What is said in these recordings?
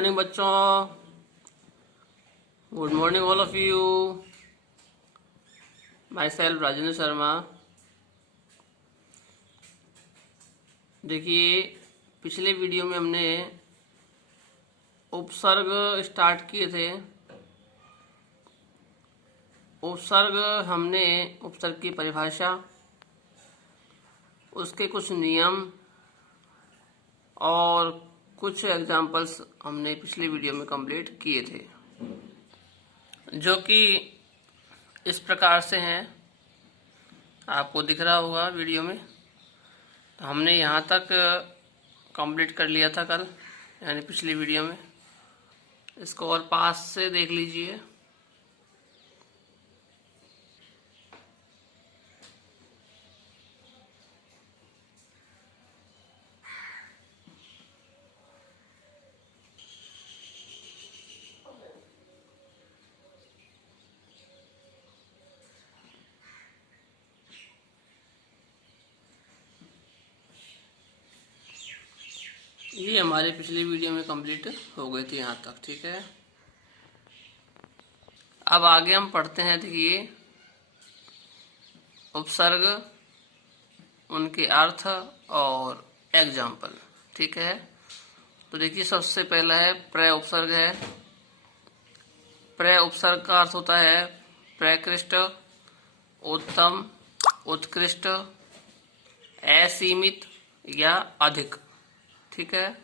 Morning बच्चों। Good morning all of you. My self Rajendra Sharma. देखिए, पिछले वीडियो में हमने उपसर्ग स्टार्ट किए थे। उपसर्ग हमने उपसर्ग की परिभाषा, उसके कुछ नियम और कुछ एग्जाम्पल्स हमने पिछले वीडियो में कंप्लीट किए थे, जो कि इस प्रकार से हैं। आपको दिख रहा होगा वीडियो में। तो हमने यहाँ तक कंप्लीट कर लिया था कल, यानी पिछली वीडियो में। इसको और पास से देख लीजिए। ये हमारे पिछली वीडियो में कंप्लीट हो गई थी यहाँ तक, ठीक है। अब आगे हम पढ़ते हैं। देखिए, उपसर्ग, उनके अर्थ और एग्जाम्पल, ठीक है। तो देखिए, सबसे पहला है प्रय उपसर्ग है। प्रय उपसर्ग का अर्थ होता है प्रकृष्ट, उत्तम, उत्कृष्ट, असीमित या अधिक, ठीक है।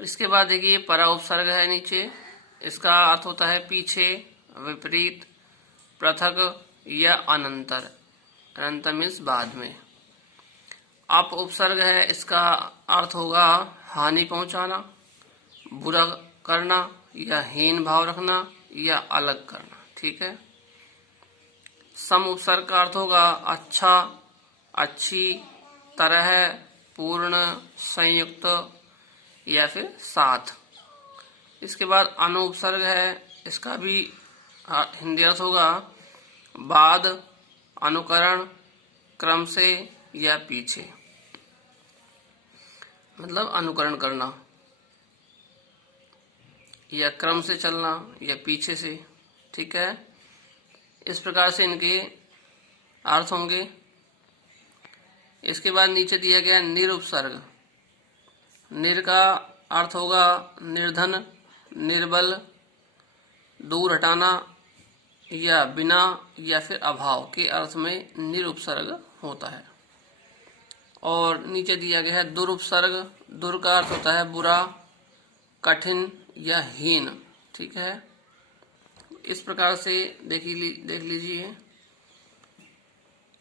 इसके बाद देखिए परा उपसर्ग है नीचे। इसका अर्थ होता है पीछे, विपरीत, पृथक या अनंतर। अनंतर मीन्स बाद में। अप उपसर्ग है। इसका अर्थ होगा हानि पहुंचाना, बुरा करना या हीन भाव रखना या अलग करना, ठीक है। सम उपसर्ग का अर्थ होगा अच्छा, अच्छी, तरह, पूर्ण, संयुक्त या फिर साथ। इसके बाद अनु उपसर्ग है। इसका भी हिंदी अर्थ होगा बाद, अनुकरण, क्रम से या पीछे, मतलब अनुकरण करना या क्रम से चलना या पीछे से, ठीक है। इस प्रकार से इनके अर्थ होंगे। इसके बाद नीचे दिया गया निर उपसर्ग। निर का अर्थ होगा निर्धन, निर्बल, दूर हटाना या बिना या फिर अभाव के अर्थ में निर उपसर्ग होता है। और नीचे दिया गया है दुर उपसर्ग। दुर का अर्थ होता है बुरा, कठिन या हीन, ठीक है। इस प्रकार से देख लीजिए।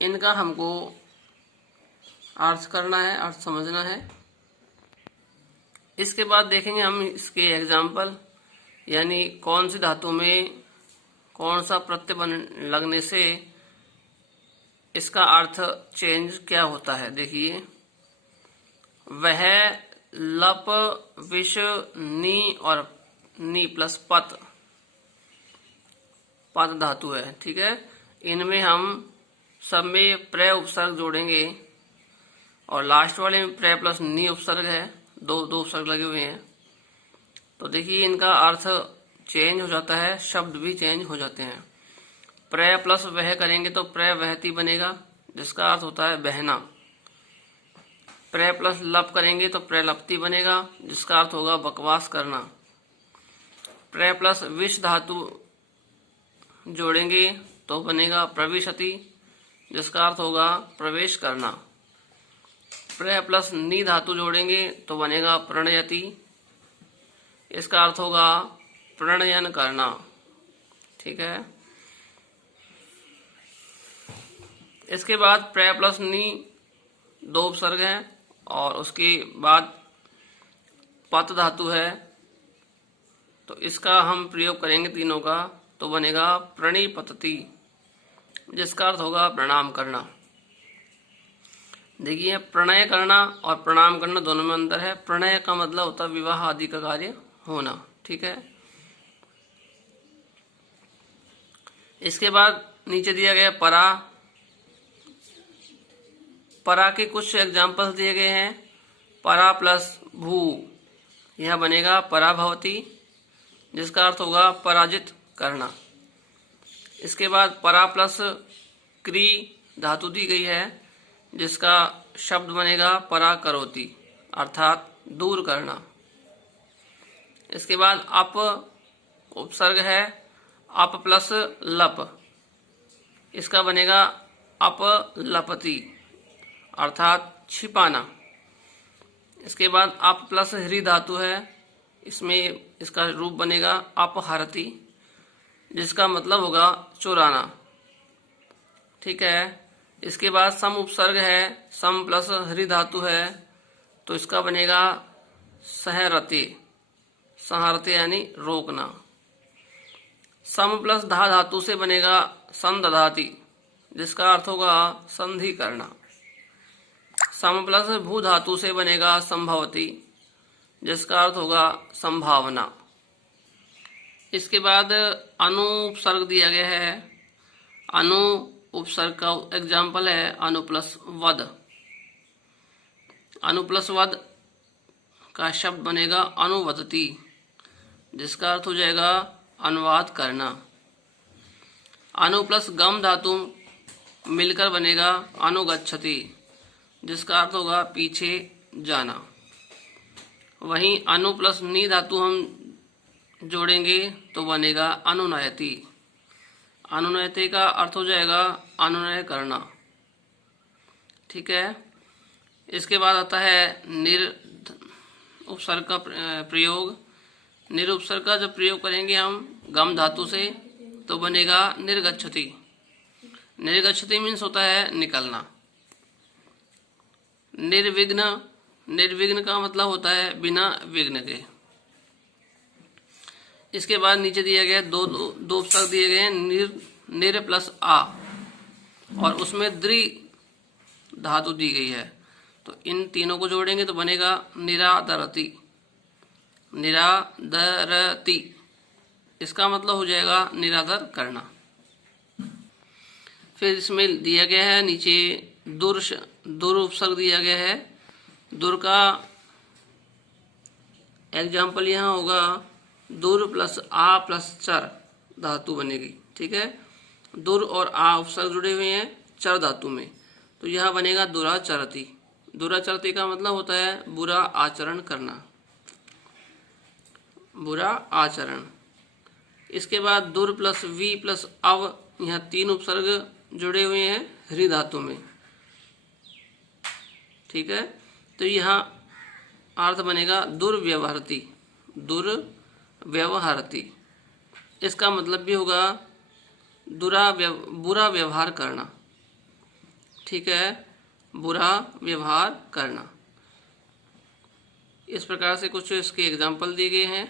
इनका हमको अर्थ करना है, अर्थ समझना है। इसके बाद देखेंगे हम इसके एग्जाम्पल, यानी कौन सी धातु में कौन सा प्रत्यय लगने से इसका अर्थ चेंज क्या होता है। देखिए, वह, लप, विष, नी और नी प्लस पत, पत धातु है, ठीक है। इनमें हम सब में प्रय उपसर्ग जोड़ेंगे और लास्ट वाले में प्रय प्लस नी उपसर्ग है। दो उपसर्ग लगे हुए हैं। तो देखिए, इनका अर्थ चेंज हो जाता है, शब्द भी चेंज हो जाते हैं। प्रय प्लस वह करेंगे तो प्रय वहती बनेगा, जिसका अर्थ होता है बहना। प्रय प्लस लप करेंगे तो प्रलप्ति बनेगा, जिसका अर्थ होगा बकवास करना। प्रय प्लस विष धातु जोड़ेंगे तो बनेगा प्रविशति, जिसका अर्थ होगा प्रवेश करना। प्रय प्लस नी धातु जोड़ेंगे तो बनेगा प्रणयति, इसका अर्थ होगा प्रणयन करना, ठीक है। इसके बाद प्रय प्लस नी दो उपसर्ग हैं और उसके बाद पत धातु है। तो इसका हम प्रयोग करेंगे तीनों का, तो बनेगा प्रणिपतति, जिसका अर्थ होगा प्रणाम करना। देखिए, प्रणय करना और प्रणाम करना दोनों में अंतर है। प्रणय का मतलब होता है विवाह आदि का कार्य होना, ठीक है। इसके बाद नीचे दिया गया परा। परा के कुछ एग्जाम्पल्स दिए गए हैं। परा प्लस भू, यह बनेगा पराभवती, जिसका अर्थ होगा पराजित करना। इसके बाद परा प्लस क्री धातु दी गई है, जिसका शब्द बनेगा पराकरोति, अर्थात दूर करना। इसके बाद अप उपसर्ग है, अप प्लस लप, इसका बनेगा अपलपति, अर्थात छिपाना। इसके बाद अप प्लस ह्री धातु है, इसमें इसका रूप बनेगा अपहरति, जिसका मतलब होगा चुराना। ठीक है। इसके बाद सम उपसर्ग है, सम प्लस ह्री धातु है, तो इसका बनेगा सहरते, सहरते यानी रोकना। सम प्लस धा धातु से बनेगा संदधाति, जिसका अर्थ होगा संधि करना। सम प्लस भू धातु से बनेगा संभवती, जिसका अर्थ होगा संभावना। इसके बाद अनु उपसर्ग दिया गया है। अनु उपसर्ग का एग्जाम्पल है अनु प्लस वद। अनु प्लस वद का शब्द बनेगा अनुवदती, जिसका अर्थ हो जाएगा अनुवाद करना। अनु प्लस गम धातु मिलकर बनेगा अनुगच्छति, जिसका अर्थ होगा पीछे जाना। वहीं अनु प्लस नी धातु हम जोड़ेंगे तो बनेगा अनुनयति। अनुनयति का अर्थ हो जाएगा अनुनय करना। ठीक है। इसके बाद आता है निर उपसर्ग का प्रयोग। निर उपसर्ग का जब प्रयोग करेंगे हम गम धातु से तो बनेगा निर्गच्छति। निर्गच्छति मीन्स होता है निकलना। निर्विघ्न, निर्विघ्न का मतलब होता है बिना विघ्न के। इसके बाद नीचे दिया गया दो उपसर्ग दिए गए हैं, निर प्लस आ, और उसमें द्रि धातु दी गई है, तो इन तीनों को जोड़ेंगे तो बनेगा निरादरति। निरादरति इसका मतलब हो जाएगा निरादर करना। फिर इसमें दिया गया है नीचे दुर उपसर्ग दिया गया है। दुर का एग्जाम्पल यहाँ होगा दुर प्लस आ प्लस चर धातु बनेगी। ठीक है। दुर और आ उपसर्ग जुड़े हुए हैं चर धातु में, तो यह बनेगा दुराचरति। दुराचरति का मतलब होता है बुरा आचरण करना, बुरा आचरण। इसके बाद दुर प्लस वी प्लस अव, यहाँ तीन उपसर्ग जुड़े हुए हैं ह्री धातु में। ठीक है। तो यहाँ अर्थ बनेगा दुर्व्यवहारति, दुर्व्यवहारति। इसका मतलब भी होगा बुरा व्यवहार करना। ठीक है, बुरा व्यवहार करना। इस प्रकार से कुछ इसके एग्जाम्पल दिए गए हैं।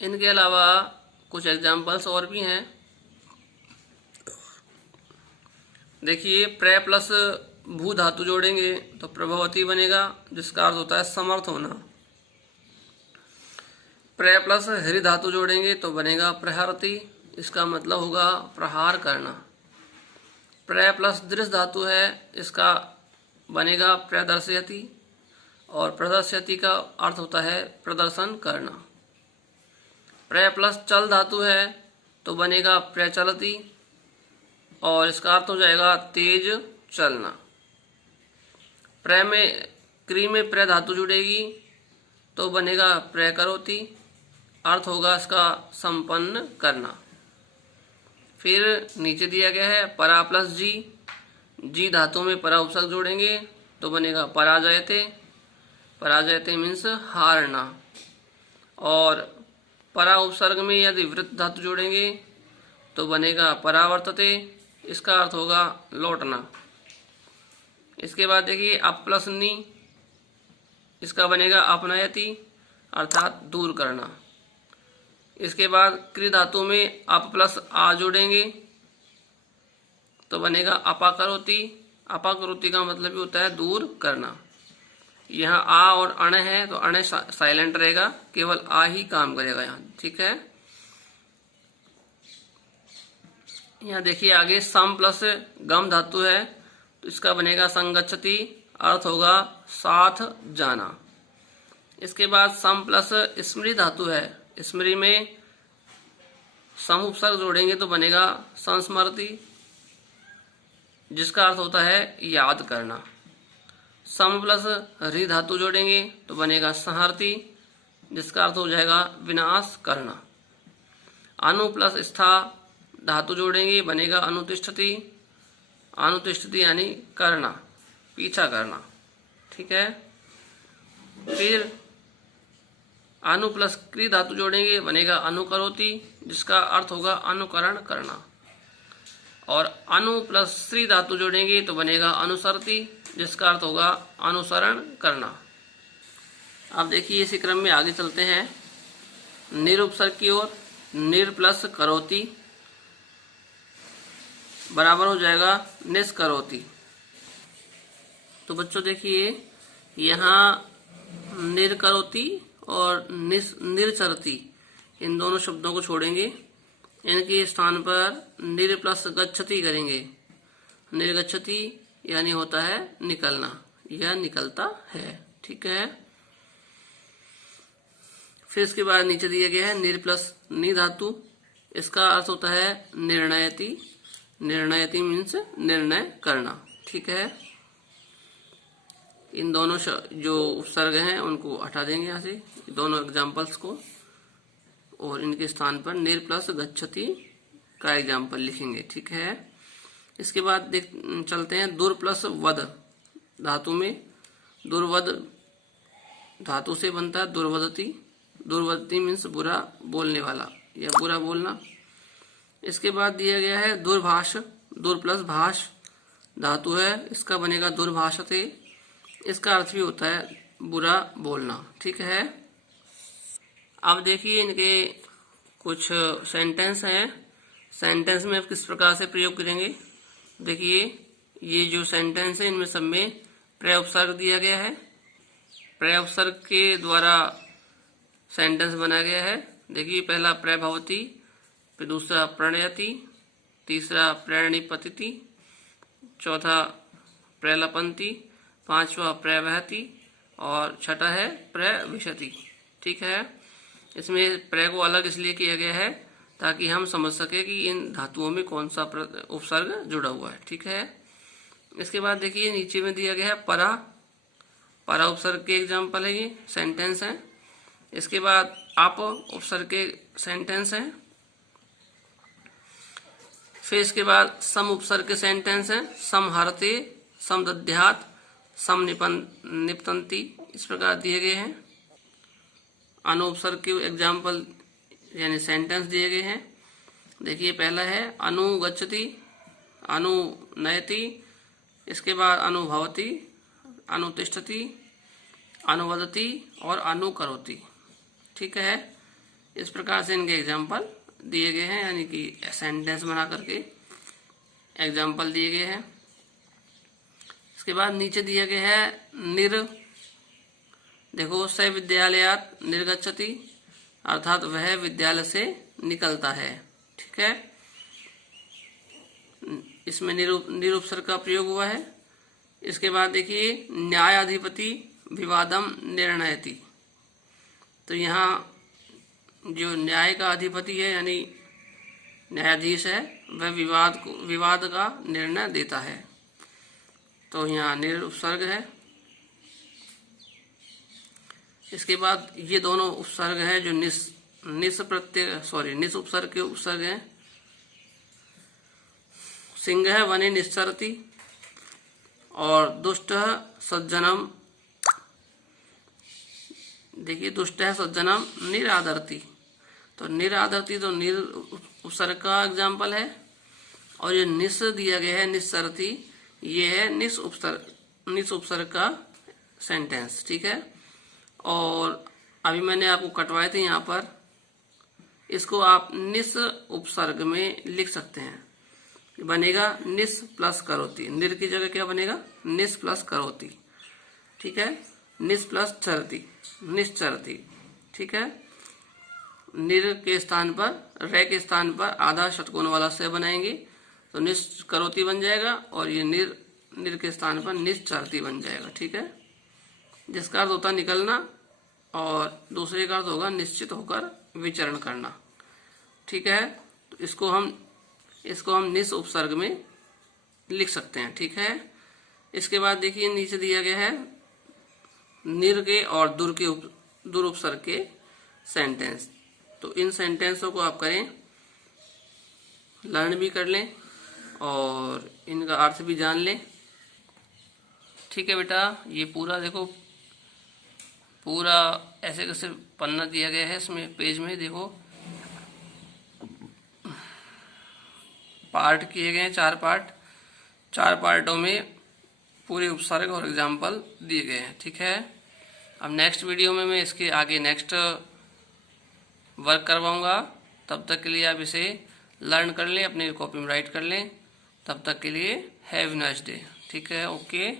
इनके अलावा कुछ एग्जाम्पल्स और भी हैं। देखिए, प्र प्लस भू धातु जोड़ेंगे तो प्रभवती बनेगा, जिसका अर्थ होता है समर्थ होना। प्र प्लस हरि धातु जोड़ेंगे तो बनेगा प्रहरति, इसका मतलब होगा प्रहार करना। प्र प्लस दृश धातु है, इसका बनेगा प्रदर्शयति, और प्रदर्शयति का अर्थ होता है प्रदर्शन करना। प्र प्लस चल धातु है तो बनेगा प्रचलति, और इसका अर्थ हो जाएगा तेज चलना। प्र में क्री में प्र धातु जुड़ेगी तो बनेगा प्रकरोति, अर्थ होगा इसका संपन्न करना। फिर नीचे दिया गया है परा प्लस जी, जी धातु में परा उपसर्ग जोड़ेंगे तो बनेगा पराजयते। पराजयते मीन्स हारना। और परा उपसर्ग में यदि वृत्त धातु जोड़ेंगे तो बनेगा परावर्तते, इसका अर्थ होगा लौटना। इसके बाद देखिए अप प्लस नी, इसका बनेगा अपनयति, अर्थात दूर करना। इसके बाद क्रि धातु में अप प्लस आ जोड़ेंगे तो बनेगा अपाकरोति। अपाकरोति का मतलब भी होता है दूर करना। यहाँ आ और अण है तो अण साइलेंट रहेगा, केवल आ ही काम करेगा यहाँ। ठीक है। यहाँ देखिए आगे सम प्लस गम धातु है तो इसका बनेगा संगच्छति, अर्थ होगा साथ जाना। इसके बाद सम प्लस स्मृति धातु है। स्मृति में सम उपसर्ग जोड़ेंगे तो बनेगा संस्मृति, जिसका अर्थ होता है याद करना। सम प्लस री धातु जोड़ेंगे तो बनेगा संहरति, जिसका अर्थ हो जाएगा विनाश करना। अनु प्लस स्था धातु जोड़ेंगे बनेगा अनुतिष्ठति। अनुतिष्ठति यानी करना, पीछा करना। ठीक है। फिर अनु प्लस क्री धातु जोड़ेंगे बनेगा अनुकरोति, जिसका अर्थ होगा अनुकरण करना। और अनु प्लस श्री धातु जोड़ेंगे तो बनेगा अनुसरति, जिसका अर्थ होगा अनुसरण करना। अब देखिए इसी क्रम में आगे चलते हैं निरुपसर्ग की ओर। निर प्लस करोति बराबर हो जाएगा निष्करोति। तो बच्चों देखिए यहाँ निर्करोति और निर्चरति इन दोनों शब्दों को छोड़ेंगे, इनके स्थान पर निर प्लस गच्छति करेंगे। निर्गच्छति यानी होता है निकलना, यह निकलता है। ठीक है। फिर इसके बाद नीचे दिया गया है निर प्लस नि धातु, इसका अर्थ होता है निर्णयति। निर्णयति मीन्स निर्णय करना। ठीक है। इन दोनों जो उपसर्ग हैं उनको हटा देंगे यहाँ से, दोनों एग्जाम्पल्स को, और इनके स्थान पर निर प्लस गच्छति का एग्जाम्पल लिखेंगे। ठीक है। इसके बाद चलते हैं दुर प्लस वद धातु में। दुर्वद धातु से बनता है दुर्वदति। दुर्वदति मीन्स बुरा बोलने वाला या बुरा बोलना। इसके बाद दिया गया है दुर्भाष। दुर प्लस भाष धातु है, इसका बनेगा दुर्भाषते। इसका अर्थ भी होता है बुरा बोलना। ठीक है। अब देखिए इनके कुछ सेंटेंस हैं। सेंटेंस में किस प्रकार से प्रयोग करेंगे। देखिए ये जो सेंटेंस है इनमें सब में प्रय उपसर्ग दिया गया है। प्रय उपसर्ग के द्वारा सेंटेंस बनाया गया है। देखिए पहला प्रय भवति, फिर दूसरा प्रणयति, तीसरा प्रणिपतिति, चौथा प्रलपंती, पांचवा प्रवहति और छठा है प्रविशति। ठीक है। इसमें प्रय को अलग इसलिए किया गया है ताकि हम समझ सके कि इन धातुओं में कौन सा उपसर्ग जुड़ा हुआ है। ठीक है। इसके बाद देखिए नीचे में दिया गया है परा। परा उपसर्ग के एग्जाम्पल है, ये सेंटेंस है। इसके बाद आप उपसर्ग के सेंटेंस है। फिर इसके बाद सम उपसर्ग के सेंटेंस है। समहरते, समदध्यात्, सम निपतंती, इस प्रकार दिए गए हैं। अनुपसर्ग के एग्जाम्पल यानी सेंटेंस दिए गए हैं। देखिए पहला है अनुगच्छति, अनुनयति, इसके बाद अनुभवति, अनुतिष्ठति, अनुवदति और अनुकरोति। ठीक है। इस प्रकार से इनके एग्जाम्पल दिए गए हैं, यानी कि सेंटेंस बना करके एग्जाम्पल दिए गए हैं। इसके बाद नीचे दिया गया है निर। देखो स विद्यालयात् निर्गच्छति, अर्थात वह विद्यालय से निकलता है। ठीक है। इसमें निरुपसर्ग का प्रयोग हुआ है। इसके बाद देखिए न्यायाधिपति विवादम निर्णयति। तो यहाँ जो न्याय का अधिपति है यानी न्यायाधीश है, वह विवाद का निर्णय देता है। तो यहाँ निरुपसर्ग है। इसके बाद ये दोनों उपसर्ग हैं जो निस उपसर्ग के उपसर्ग हैं। सिंह वने निश्चरति और दुष्ट सज्जनम। देखिए दुष्ट है सज्जनम निरादरति। तो निरादरति तो निर उपसर्ग का एग्जाम्पल है, और ये निस दिया गया है निश्चरति, ये है निस उपसर्ग का सेंटेंस। ठीक है। और अभी मैंने आपको कटवाए थे यहाँ पर, इसको आप निस उपसर्ग में लिख सकते हैं। बनेगा निस प्लस करोति। निर की जगह क्या बनेगा, निस प्लस करोति। ठीक है। निस प्लस चरति, निश्चरति। ठीक है। निर के स्थान पर, रे के स्थान पर आधा षटकोण वाला से बनाएंगे तो निष्करोति बन जाएगा, और ये निर के स्थान पर निश्चरति बन जाएगा। ठीक है। जिसका अर्थ होता निकलना और दूसरे का अर्थ होगा निश्चित होकर विचरण करना। ठीक है, तो इसको हम निस उपसर्ग में लिख सकते हैं। ठीक है, इसके बाद देखिए नीचे दिया गया है निर के और दुर उपसर्ग के सेंटेंस। तो इन सेंटेंसों को आप करें, लर्न भी कर लें और इनका अर्थ भी जान लें। ठीक है बेटा, ये पूरा देखो, पूरा ऐसे कैसे पन्ना दिया गया है, इसमें पेज में देखो पार्ट किए गए हैं, 4 पार्ट, 4 पार्टों में पूरे उपसर्ग और एग्जाम्पल दिए गए हैं। ठीक है, अब नेक्स्ट वीडियो में मैं इसके आगे नेक्स्ट वर्क करवाऊंगा। तब तक के लिए आप इसे लर्न कर लें, अपनी कॉपी में राइट कर लें। तब तक के लिए हैव नाइस डे। ठीक है, ओके।